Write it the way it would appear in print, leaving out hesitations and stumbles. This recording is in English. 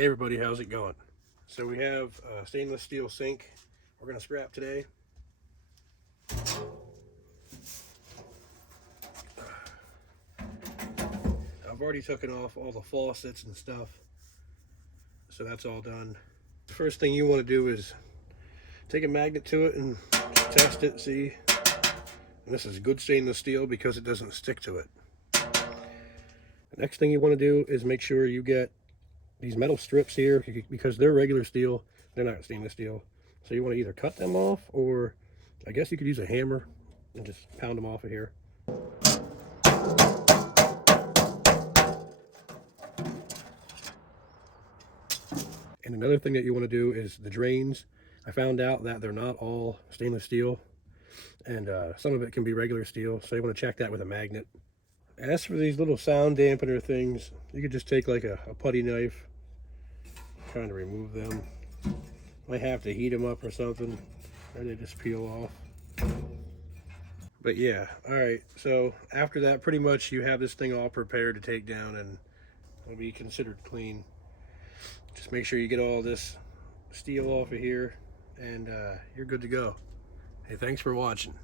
Hey everybody, how's it going? So we have a stainless steel sink we're going to scrap today. I've already taken off all the faucets and stuff, so that's all done. The first thing you want to do is take a magnet to it and test it, see. And this is good stainless steel because it doesn't stick to it. The next thing you want to do is make sure you get these metal strips here, because they're regular steel, they're not stainless steel. So you want to either cut them off, or I guess you could use a hammer and just pound them off of here. And another thing that you want to do is the drains. I found out that they're not all stainless steel, and some of it can be regular steel, so you want to check that with a magnet. As for these little sound dampener things, you could just take like a putty knife, trying to remove them. Might have to heat them up or something, or they just peel off. But yeah, alright, so after that, pretty much you have this thing all prepared to take down and it'll be considered clean. Just make sure you get all this steel off of here, and you're good to go. Hey, thanks for watching.